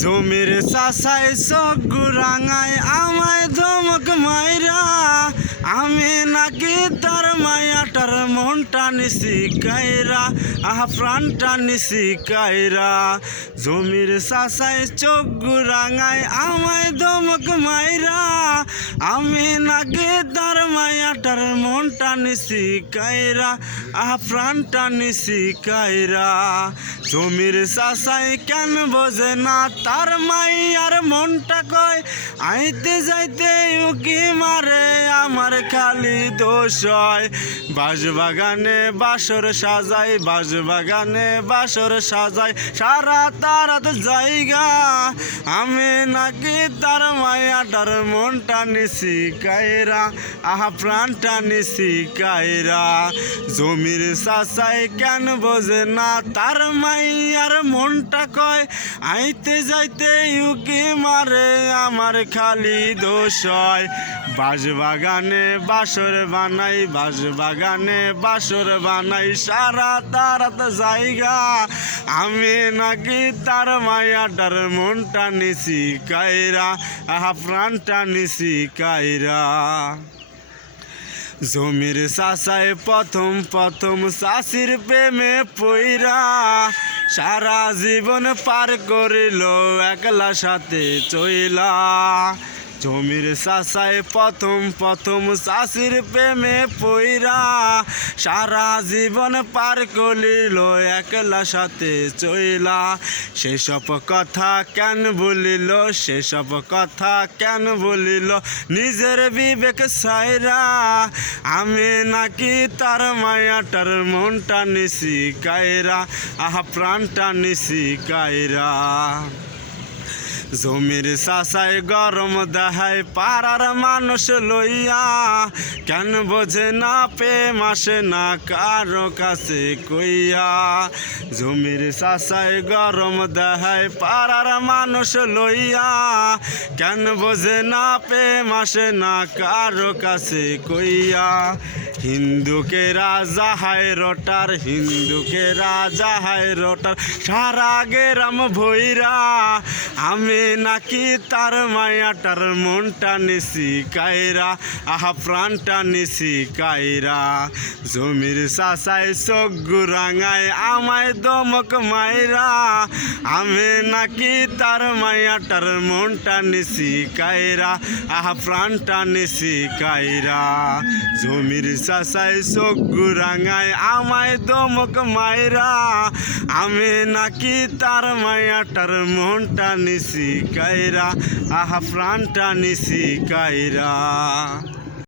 জমির চাষায় চোখ গুরাঙায় আমায় ধমক মাইরা, আমি নাকি তার মায়াটার মনটা নিছি কাইরা, প্রাণটা নিছি কাইরা। জমির চাষায় চোখ গুরাঙায় আমায় ধমক মাইরা, আমি নাকি তার মায়াটার মনটা নিছি কাইরা, প্রাণটা নিছি কাইরা। জমির চাষায় কেন বোঝে না তার মাইয়ার মনটা কয়, আইতে যাইতে উকি মারে আমার খালি দোষ হয়। বাঁশবাগানে বাসর সাজাই, বাঁশবাগানে বাসর সাজাই, সারা তারাত জায়গা, আমি নাকি তার মায়াটার মনটা নিছি কাইরা, প্রাণটা নিছি কাইরা। জমির চাষাই কেন বোঝে না তার মাইয়ার মনটা কয়, আইতে যাইতে উকি মারে আমার খালি দোষ হয়। বাঁশবাগানে বাসর বানাই, বাঁশবাগানে বাসর বানাই, সারা তারাত জায়গা, আমি নাকি তার মায়াটার মনটা নিছি কাইরা, প্রাণটা নিছি কাইরা। জমির চাষায় প্রথম প্রথম চাষির প্রেমে পইরা, সারা জীবন পার করিল একলা সাথে চইলা। জমির চাষায় প্রথম প্রথম চাষির প্রেমে পইরা, সারা জীবন পার করিল একলা সাথে চইলা। সেসব কথা কেন বলিল, সেসব কথা কেন বলিল নিজের বিবেক ছাইরা, আমি নাকি তার মায়াটার মনটা নিছি কাইরা, প্রাণটা নিছি কাইরা। জমির চাষায় গরম দেখায় পাড়ার মানুষ লইয়া, কেন বোঝে না প্রেম আসে না কারো কাছে কইয়া। জমির চাষায় গরম দেখায় পাড়ার মানুষ লইয়া, কেন বোঝে না প্রেম আসে না কারো কাছে কইয়া। হিন্দুকে রাজা হায় রোটার, হিন্দুকে রাজা হায় রোটার, সারা গেরাম ভৈরা, আমি নাকি তার মায়াটার মনটা নিছি কাইরা, প্রাণটা নিছি কাইরা। জমির চাষায় চোখ গুরাঙায় আমায় দমক মাইরা, আমি নাকি তার মায়াটার মনটা নিছি কাইরা, প্রাণটা নিছি কাইরা। জমির চাষায় চোখ গুরাঙায় আমায় দমক মাইরা, আমি নাকি তার মায়াটার মনটা নিছি কাইরা, প্রাণটা নিছি কাইরা।